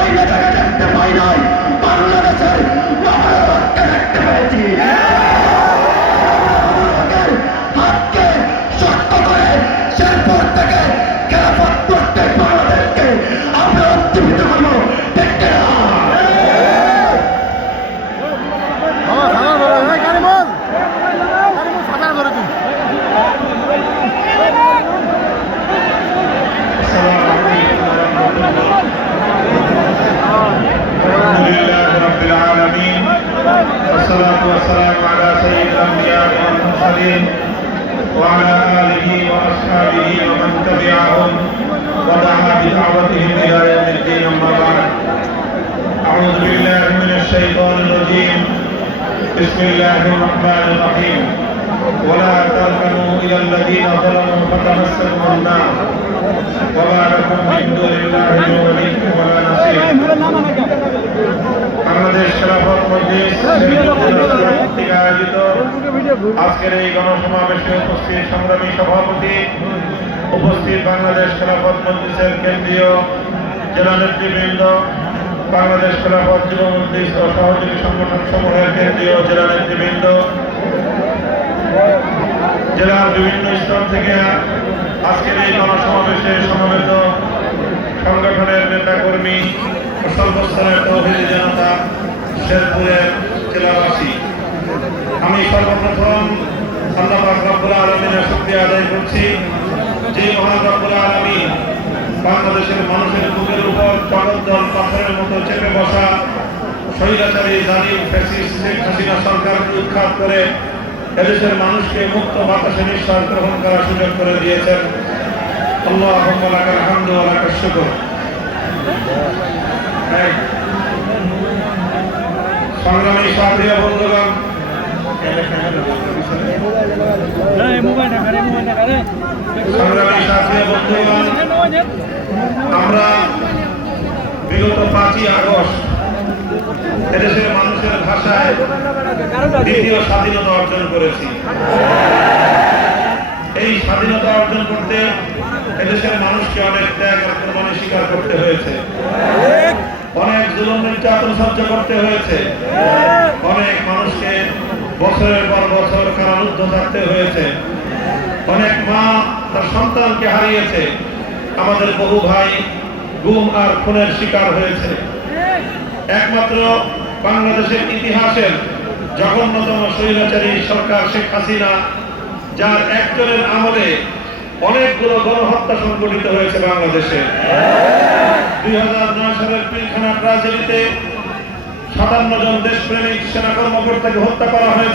অন্য জায়গায় দেখতে পাই নাই, বাংলাদেশের মহানগরকে দেখতে পেয়েছি। হাতকে শক্ত করে শেরপুর থেকে খেলাফত প্রত্যেক বাংলাদেশকে আমরা উজ্জীবিত করবো। দেখতে والصلاة والسلام على سيد الأنبياء والمرسلين وعلى آله وأصحابه ومن تبعهم ودعا بدعوتهم إلى يوم الدين. أما بعد، أعوذ بالله من الشيطان الرجيم. بسم الله الرحمن الرحيم. ولا تركنوا إلى الذين ظلموا فتمسكم النار وما لكم من دون الله من ولي ولا نصير. বাংলাদেশ খেলাফত মজলিস কর্তৃক আয়োজিত আজকের এই গণসমাবেশে উপস্থিত সংগ্রামী সভাপতি, উপস্থিত বাংলাদেশ খেলাফত মজলিসের কেন্দ্রীয় জেলা নেতৃবৃন্দ, বাংলাদেশ খেলাফত যুব মজলিস ও সহযোগী সংগঠন সমূহের কেন্দ্রীয় জেলা নেতৃবৃন্দ, জেলার বিভিন্ন স্তর থেকে আজকের এই গণসমাবেশে সমবেত সংগঠনের নেতাকর্মী, সর্বস্তরের তৌহিদি জনতা, শেরপুরের জেলাবাসী, আমি সর্বপ্রথম আল্লাহ পাক রব্বুল আলামিনের শুকরিয়া আদায় করছি, যে মহান রব্বুল আলামিন বাংলাদেশের মানুষের বুকের উপর জগদ্দল পাথরের মতো চেপে বসা স্বৈরাচারী জালিম ফ্যাসিস্ট শেখ হাসিনা সরকারকে উৎখাত করে এদেশের মানুষকে মুক্ত বাতাসে নিঃশ্বাস গ্রহণ করার সুযোগ করে দিয়েছেন। আল্লাহুম্মা লাকাল হামদু ওয়া লাকাশ শুকর। সংগ্রামী সাথী বন্ধুগণ, আমরা বিগত 5ই আগস্ট এদেশের মানুষের ভাষায় দ্বিতীয় স্বাধীনতা অর্জন করেছি। এই স্বাধীনতা অর্জন করতে এদেশের মানুষকে অনেক ত্যাগ আর কোরবানি স্বীকার করতে হয়েছে, অনেক জুলুম নির্যাতন সহ্য করতে হয়েছে, অনেক মানুষকে বছরের পর বছর কারারুদ্ধ থাকতে হয়েছে, অনেক মা তার সন্তানকে হারিয়েছে, আমাদের বহু ভাই গুম আর খুনের শিকার হয়েছে। একমাত্র বাংলাদেশের ইতিহাসের জঘন্যতম স্বৈরাচারী সরকার শেখ হাসিনা, যার একজনের আমলে অনেকগুলো গণহত্যা সংঘটিত হয়েছে বাংলাদেশে। 2009 সালের পিলখানা ট্রাজেডিতে 57 জন দেশপ্রেমিক সেনা কর্মকর্তাকে হত্যা করা হয়েছে।